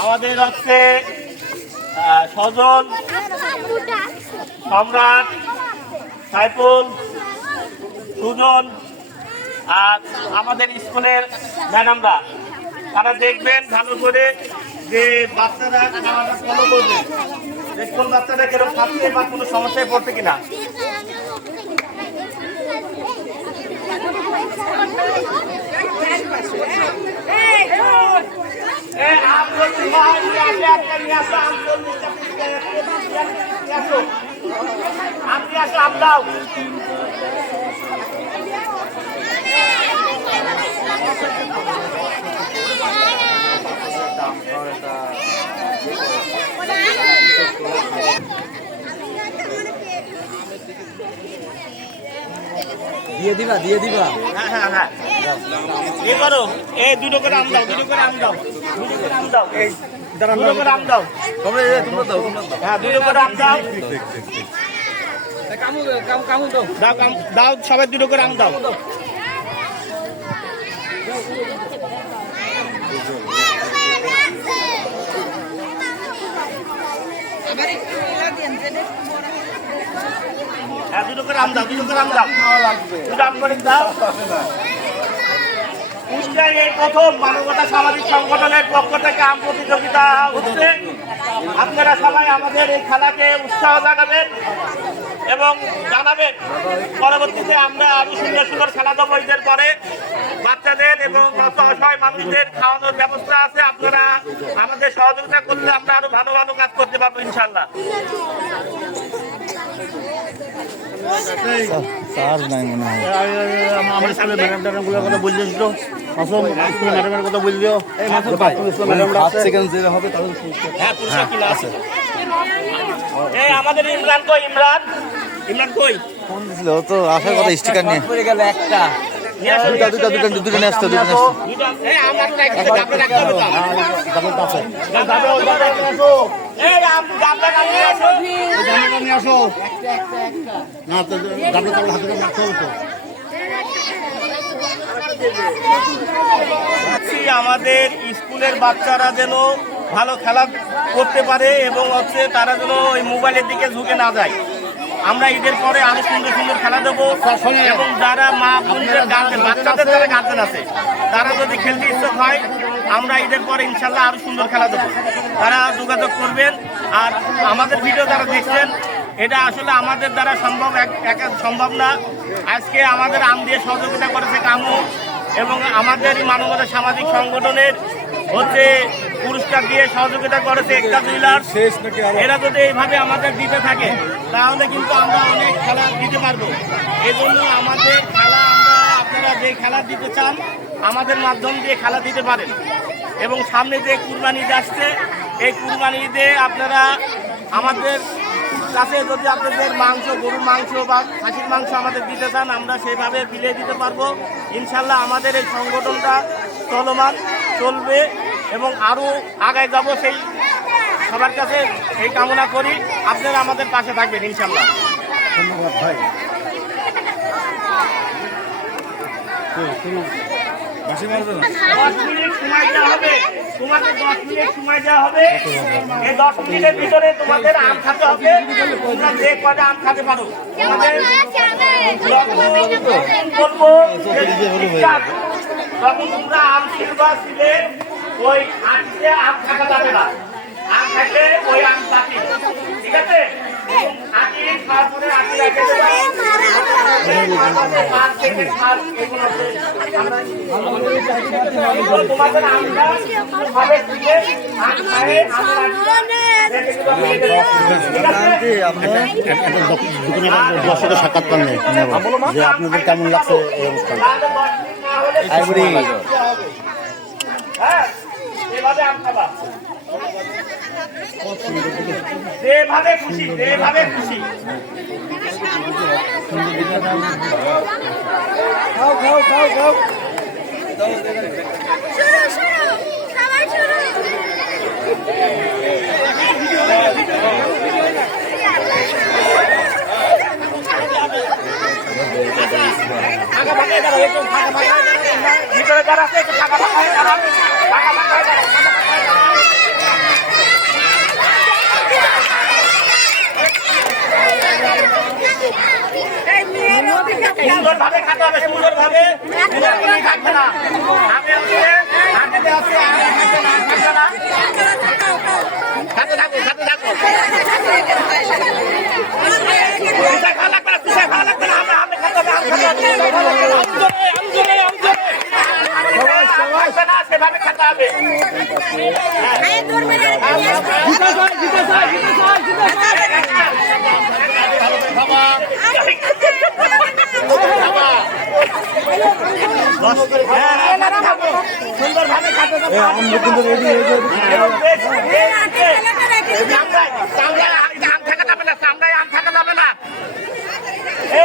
আমাদের হচ্ছে সজল সম্রাট সাইফুল সুজন আর আমাদের স্কুলের ম্যাডামরা তারা দেখবেন ভালো করে যে বাচ্চারা ফলো করবে যে কোন বাচ্চারা কেরকম খাচ্ছে বা কোনো সমস্যায় পড়ছে কিনা এ, নিয়ে আসো। দিয়ে দিবা দিয়ে দিবা হ্যাঁ, হ্যাঁ, হ্যাঁ। এ দুটো করে আম দাও, দুটো করে আম দাও, হ্যাঁ, সবাই দুটো করে আম দাও হ্যাঁ দুটো করে আম দাও দুটো করে আম দাও দুটো আম করে দাও কুষ্টিয়ায় এই প্রথম মানবতা সামাজিক সংগঠনের পক্ষ থেকে আম প্রতিযোগিতা হচ্ছে। আপনারা সবাই আমাদের এই খেলাকে উৎসাহ জানাবেন এবং জানাবেন। পরবর্তীতে আমরা আরও সুন্দর সুন্দর খেলা দেবো ঈদের পরে। বাচ্চাদের এবং অসহায় মানুষদের খাওয়ানোর ব্যবস্থা আছে। আপনারা আমাদের সহযোগিতা করলে আমরা আরও ভালো ভালো কাজ করতে পারব ইনশাল্লাহ। চার্জ নাই মনে হয় আমার স্কুলের ম্যাডাম ট্যাডামগুলোর কথা ম্যাডামের সেকেন্ড হবে তাহলে হ্যাঁ পুরস্কার কিনা আছে এই আমাদের ইমরান কই? ইমরান ইমরান কই? ফোন দিছিল তো আসার কথা স্টিকার নিয়ে। পড়ে গেল একটা। দুটা দুটা দুটা দুটো নিয়ে আসতে দুটো নিয়ে আসো না হাতে রাখতে হবে তো আমাদের স্কুলের বাচ্চারা যেন ভালো খেলা করতে পারে এবং হচ্ছে তারা যেন ওই মোবাইলের দিকে ঝুঁকে না যায়। আমরা ঈদের পরে আরও সুন্দর সুন্দর খেলা দেবো। এবং যারা মা বোনদের গার্জেন, বাচ্চাদের যারা গার্জেন আছে, তারা যদি খেলতে ইচ্ছুক হয়, আমরা ঈদের পরে ইনশাল্লাহ আরও সুন্দর খেলা দেবো। তারা যোগাযোগ করবেন আর আমাদের ভিডিও যারা দেখছেন, এটা আসলে আমাদের দ্বারা সম্ভব, এক সম্ভব না। আজকে আমাদের আম দিয়ে সহযোগিতা করেছে কামু এবং আমাদের মানবতা সামাজিক সংগঠনের হচ্ছে পুরস্কার দিয়ে সহযোগিতা করেছে একটা জুয়েলার্স এরা যদি এইভাবে আমাদের দিতে থাকে তাহলে কিন্তু আমরা অনেক খেলা দিতে পারব। এই জন্য আমাদের খেলা আমরা আপনারা যে খেলা দিতে চান আমাদের মাধ্যম দিয়ে খেলা দিতে পারেন। এবং সামনে যে কুরবানি ঈদ আসছে এই কুরবানি ঈদে আপনারা আমাদের কাছে যদি আপনাদের মাংস গরুর মাংস বা খাসির মাংস আমাদের দিতে চান আমরা সেইভাবে বিলিয়ে দিতে পারব। ইনশাল্লাহ আমাদের এই সংগঠনটা চলমান চলবে। এবং আরও আগায় যাব সেই সবার কাছে এই কামনা করি। আপনারা আমাদের পাশে থাকবেন ইনশাল্লাহ ধন্যবাদ ভাই। তোমাদের দশ মিনিট সময় দেওয়া হবে। এই দশ মিনিটের ভিতরে তোমাদের আম খেতে হবে। তোমরা যে কটা আম খেতে পারো যখন তোমরা আম ছিলে ওই আম থাকা যাবে না আম ওই আম ঠিক আছে রেখে থেকে। আমরা আম আমের। ঠিক আছে? দর্শকের যে আপনাদের কেমন লাগছে এই অনুষ্ঠান আম খাবা। যেভাবে খুশি যেভাবে খুশি। খাও খাও খাও খাও। ভিতরে যারা আছে একটু ফাঁকা সুন্দরভাবে খাতে হবে সুন্দরভাবে। খাচ্ছে না। সুন্দরভাবে খাতে দাও। আমরা কিন্তু রেডি হয়ে যাবে এই হাতে খেলাটা রেখে দিবি। চামড়ায় চামড়ায় আম থাকা যাবে না চামড়ায় আম থাকা যাবে না এ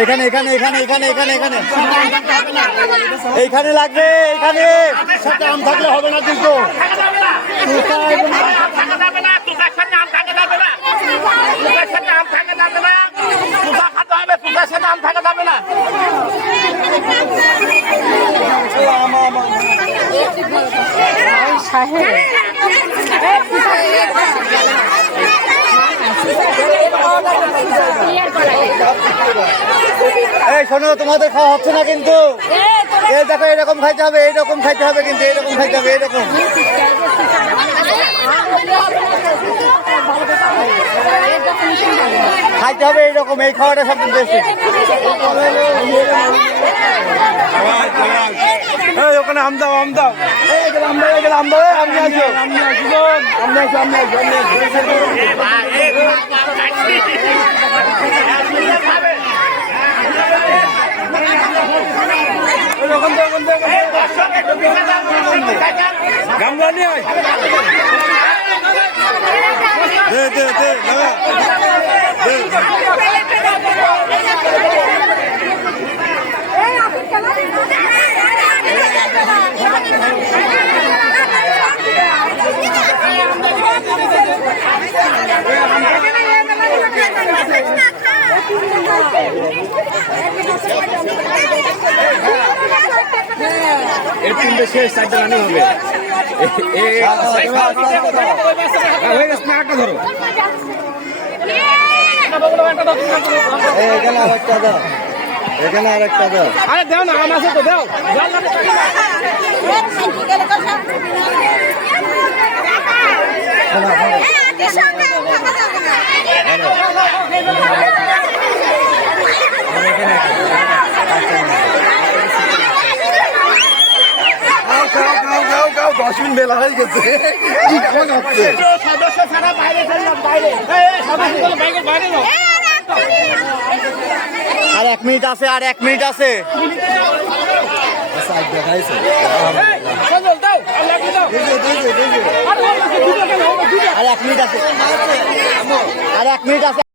এখানে এখানে এখানে এখানে এখানে এখানে। এইখানে লাগবে এখানে সাথে আম থাকলে হবে না কিন্তু। থাকা যাবে না আম থাকা যাবে না এই শোনো তোমাদের খাওয়া হচ্ছে না কিন্তু। এই দেখো এরকম খাইতে হবে এইরকম খাইতে হবে কিন্তু এরকম খাইতে হবে এরকম খাইতে হবে এইরকম এই খাওয়াটা সবচেয়ে বেশি। ওখানে আম দাও আম দাও আম দাও থেকে গামলা নিয়ে এই তিনটে শেষ চারটা রানি হবে হয়ে গেছে না একটা ধরো এখানে আর একটা দাও এখানে আর একটা দাও আরে দেও না আম তো দেও খাও খাও খাও মিনিট বেলা হয়ে গেছে। সদস্য ছাড়া বাইরে বাইরে বাইরে আর এক মিনিট আছে আর এক মিনিট আছে, আর এক মিনিট আছে। আর এক মিনিট আছে।